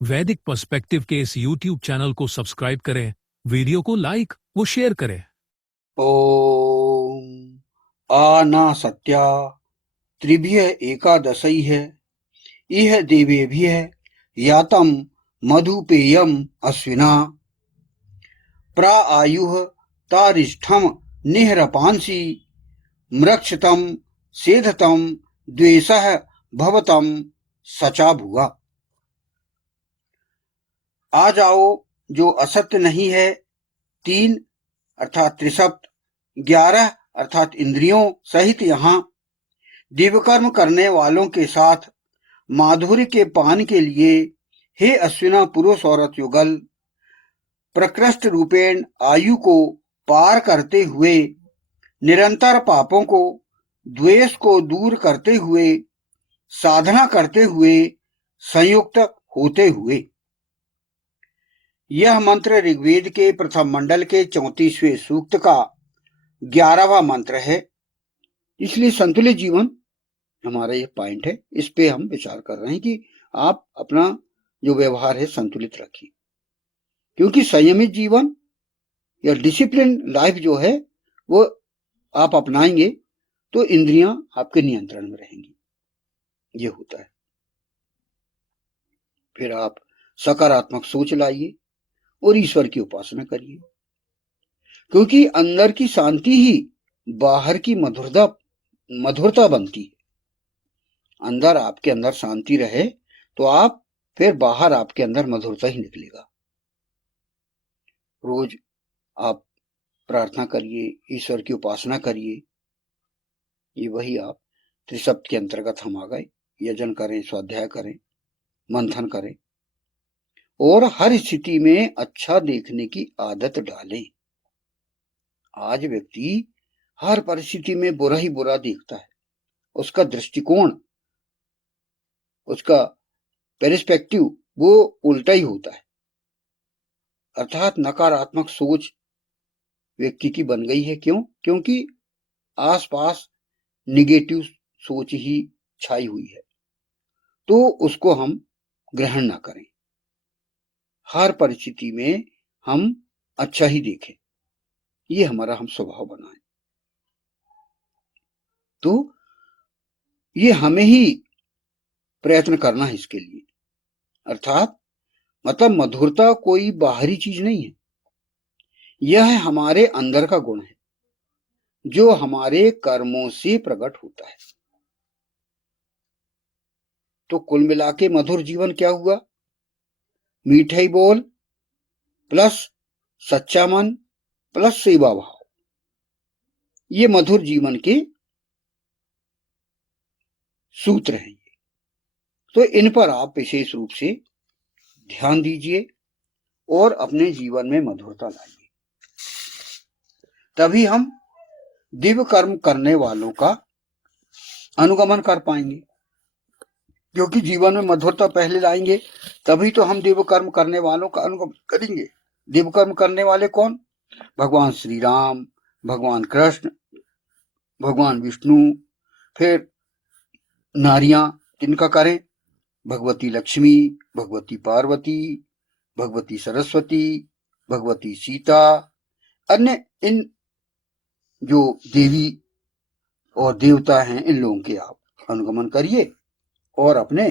वैदिक पर्सपेक्टिव के इस YouTube चैनल को सब्सक्राइब करें, वीडियो को लाइक व शेयर करें। ओम आनासत्या त्रिभ्य एकादशैः इह देवेभ्यः यातं मधुपेयम् अश्विना प्राआयुः तारिष्ठं निह्रपांसि मृक्षतं सेधतं द्वेषः भवतं सचा भुआ। आ जाओ जो असत्य नहीं है, 3 अर्थात त्रिसप्त, 11 अर्थात इंद्रियों सहित यहाँ दिव्यकर्म करने वालों के साथ माधुर्य के पान के लिए हे अश्विना पुरुष औरत युगल, प्रकृष्ट रूपेण आयु को पार करते हुए, निरंतर पापों को द्वेष को दूर करते हुए, साधना करते हुए, संयुक्त होते हुए। यह मंत्र ऋग्वेद के प्रथम मंडल के 34वें सूक्त का 11वां मंत्र है। इसलिए संतुलित जीवन हमारा यह पॉइंट है, इस पे हम विचार कर रहे हैं कि आप अपना जो व्यवहार है संतुलित रखिए, क्योंकि संयमित जीवन या डिसिप्लिन लाइफ जो है वो आप अपनाएंगे तो इंद्रियां आपके नियंत्रण में रहेंगी। ये होता है। फिर आप सकारात्मक सोच लाइए और ईश्वर की उपासना करिए, क्योंकि अंदर की शांति ही बाहर की मधुरता बनती है। अंदर आपके अंदर शांति रहे तो आप फिर बाहर आपके अंदर मधुरता ही निकलेगा। रोज आप प्रार्थना करिए, ईश्वर की उपासना करिए। ये वही आप त्रिसप्त के अंतर्गत हम आ गए। यजन करें, स्वाध्याय करें, मंथन करें और हर स्थिति में अच्छा देखने की आदत डालें। आज व्यक्ति हर परिस्थिति में बुरा ही बुरा देखता है। उसका दृष्टिकोण, उसका पेरिस्पेक्टिव वो उल्टा ही होता है। अर्थात नकारात्मक सोच व्यक्ति की बन गई है। क्यों? क्योंकि आसपास निगेटिव सोच ही छाई हुई है, तो उसको हम ग्रहण ना करें। हर परिस्थिति में हम अच्छा ही देखें, ये हमारा हम स्वभाव बनाएं। तो ये हमें ही प्रयत्न करना है इसके लिए। अर्थात मतलब मधुरता कोई बाहरी चीज नहीं है, यह हमारे अंदर का गुण है जो हमारे कर्मों से प्रकट होता है। तो कुल मिला के मधुर जीवन क्या हुआ? मीठे बोल प्लस सच्चा मन प्लस सेवा भाव, ये मधुर जीवन के सूत्र हैं। तो इन पर आप विशेष रूप से ध्यान दीजिए और अपने जीवन में मधुरता लाइए, तभी हम दिव्य कर्म करने वालों का अनुगमन कर पाएंगे। क्योंकि जीवन में मधुरता पहले लाएंगे तभी तो हम दिव्य कर्म करने वालों का अनुगमन करेंगे। दिव्य कर्म करने वाले कौन? भगवान श्री राम, भगवान कृष्ण, भगवान विष्णु। फिर नारियां किनका करें? भगवती लक्ष्मी, भगवती पार्वती, भगवती सरस्वती, भगवती सीता, अन्य इन जो देवी और देवता हैं, इन लोगों के आप अनुगमन करिए और अपने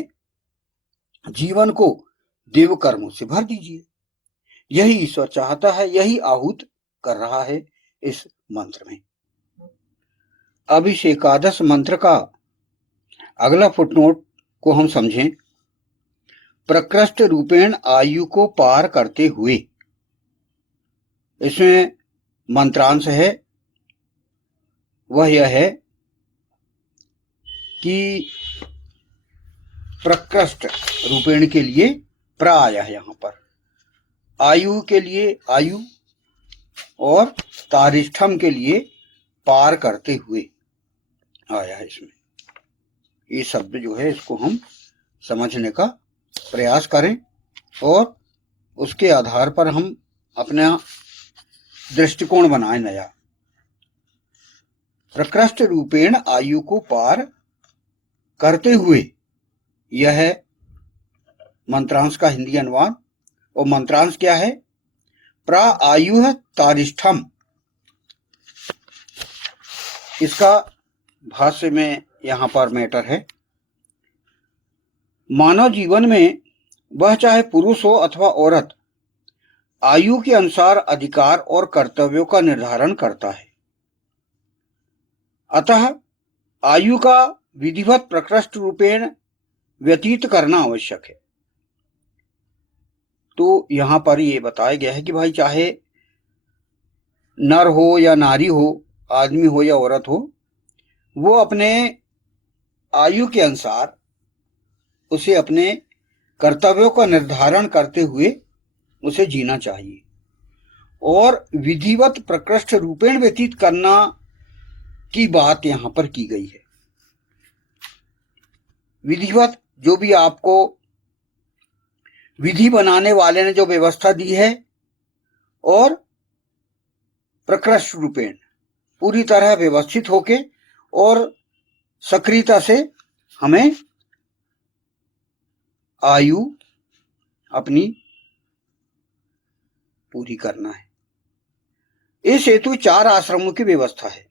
जीवन को देव कर्मों से भर दीजिए। यही ईश्वर चाहता है, यही आहूत कर रहा है इस मंत्र में। अब इस एकादश मंत्र का अगला फुटनोट को हम समझें। प्रकृष्ट रूपेण आयु को पार करते हुए, इसमें मंत्रांश है वह यह है कि प्रकृष्ट रूपेण के लिए प्र आया है यहां पर, आयु के लिए आयु और तारिष्ठम के लिए पार करते हुए आया है। इसमें ये शब्द जो है इसको हम समझने का प्रयास करें और उसके आधार पर हम अपना दृष्टिकोण बनाएं नया। प्रकृष्ट रूपेण आयु को पार करते हुए, यह मंत्रांश का हिंदी अनुवाद। और मंत्रांश क्या है? प्रायुः तारिष्ठम। इसका भाष्य में यहां पर मैटर है। मानव जीवन में वह चाहे पुरुष हो अथवा औरत आयु के अनुसार अधिकार और कर्तव्यों का निर्धारण करता है। अतः आयु का विधिवत प्रकृष्ट रूपेण व्यतीत करना आवश्यक है। तो यहां पर यह बताया गया है कि भाई चाहे नर हो या नारी हो, आदमी हो या औरत हो, वो अपने आयु के अनुसार उसे अपने कर्तव्यों का निर्धारण करते हुए उसे जीना चाहिए और विधिवत प्रकृष्ट रूपेण व्यतीत करना की बात यहां पर की गई है। विधिवत, जो भी आपको विधि बनाने वाले ने जो व्यवस्था दी है, और प्रकृष्ट रूपेण पूरी तरह व्यवस्थित होके और सक्रियता से हमें आयु अपनी पूरी करना है। इस हेतु 4 आश्रमों की व्यवस्था है।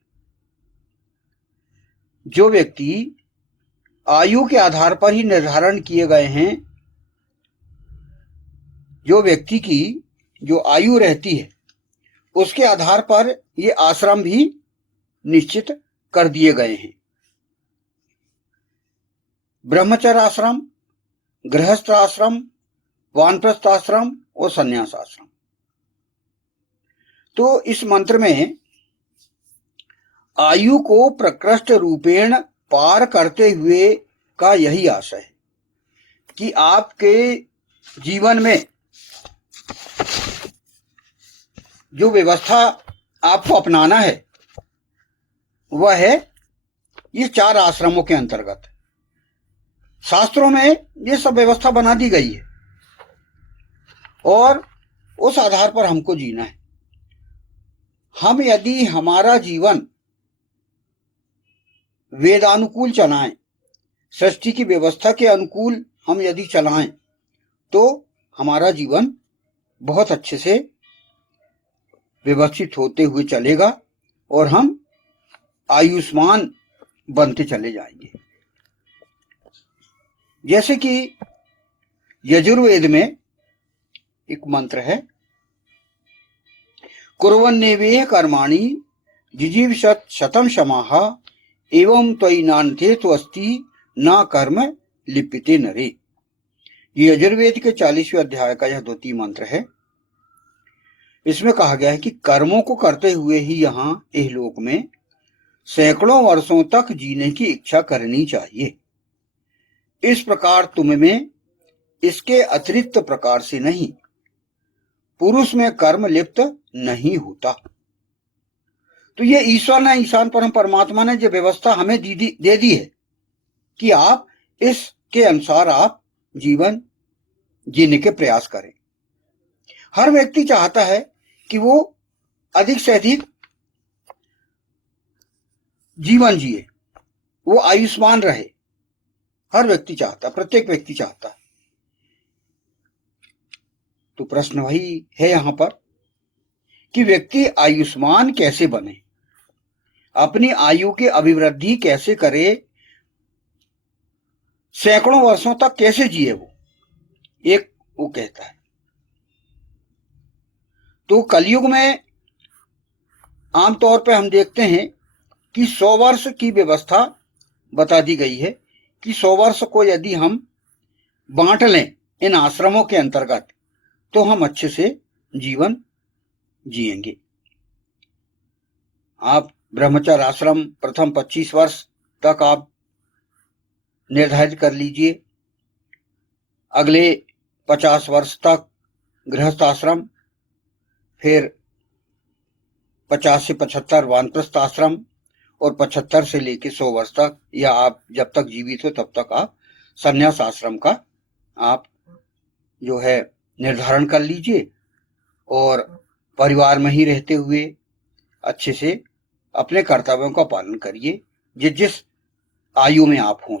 जो व्यक्ति आयु के आधार पर ही निर्धारण किए गए हैं, जो व्यक्ति की जो आयु रहती है उसके आधार पर ये आश्रम भी निश्चित कर दिए गए हैं। ब्रह्मचर्य आश्रम, गृहस्थ आश्रम, वानप्रस्थ आश्रम और संन्यास आश्रम। तो इस मंत्र में आयु को प्रकृष्ट रूपेण पार करते हुए का यही आशय है कि आपके जीवन में जो व्यवस्था आपको अपनाना है वह है ये 4 आश्रमों के अंतर्गत। शास्त्रों में ये सब व्यवस्था बना दी गई है और उस आधार पर हमको जीना है। हम यदि हमारा जीवन वेदानुकूल चलाएं, सृष्टि की व्यवस्था के अनुकूल हम यदि चलाएं, तो हमारा जीवन बहुत अच्छे से व्यवस्थित होते हुए चलेगा और हम आयुष्मान बनते चले जाएंगे। जैसे कि यजुर्वेद में एक मंत्र है, कुर्वन्नेवेह कर्माणि जिजीविषत् शतं शमाः एवं त्वयि नान्ते त्वस्ति न कर्म लिप्यते नरे। ये यजुर्वेद के 40वें अध्याय का यह द्वितीय मंत्र है। इसमें कहा गया है कि कर्मों को करते हुए ही यहाँ इहलोक में सैकड़ों वर्षों तक जीने की इच्छा करनी चाहिए। इस प्रकार तुम में इसके अतिरिक्त प्रकार से नहीं, पुरुष में कर्म लिप्त नहीं होता। तो ये ईश्वर ने, ईशान परम परमात्मा ने जो व्यवस्था हमें दे दी है कि आप इसके अनुसार आप जीवन जीने के प्रयास करें। हर व्यक्ति चाहता है कि वो अधिक से अधिक जीवन जिए, वो आयुष्मान रहे। हर व्यक्ति चाहता, प्रत्येक व्यक्ति चाहता है। तो प्रश्न वही है यहां पर कि व्यक्ति आयुष्मान कैसे बने, अपनी आयु की अभिवृद्धि कैसे करे, सैकड़ों वर्षों तक कैसे जिए वो कहता है। तो कलयुग में आमतौर पर हम देखते हैं कि 100 वर्ष की व्यवस्था बता दी गई है कि 100 वर्ष को यदि हम बांट लें इन आश्रमों के अंतर्गत तो हम अच्छे से जीवन जिएंगे। आप ब्रह्मचर्य आश्रम प्रथम 25 वर्ष तक आप निर्धारित कर लीजिए, अगले 50 वर्ष तक गृहस्थ आश्रम, फिर 50 से 75 वानप्रस्थ आश्रम और 75 से लेकर 100 वर्ष तक, या आप जब तक जीवित हो तब तक आप संन्यास आश्रम का आप जो है निर्धारण कर लीजिए और परिवार में ही रहते हुए अच्छे से अपने कर्तव्यों का पालन करिए जिस आयु में आप हों।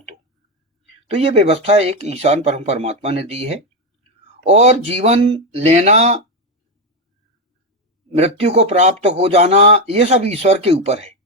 तो ये व्यवस्था एक ईशान परम परमात्मा ने दी है। और जीवन लेना, मृत्यु को प्राप्त हो जाना, ये सब ईश्वर के ऊपर है।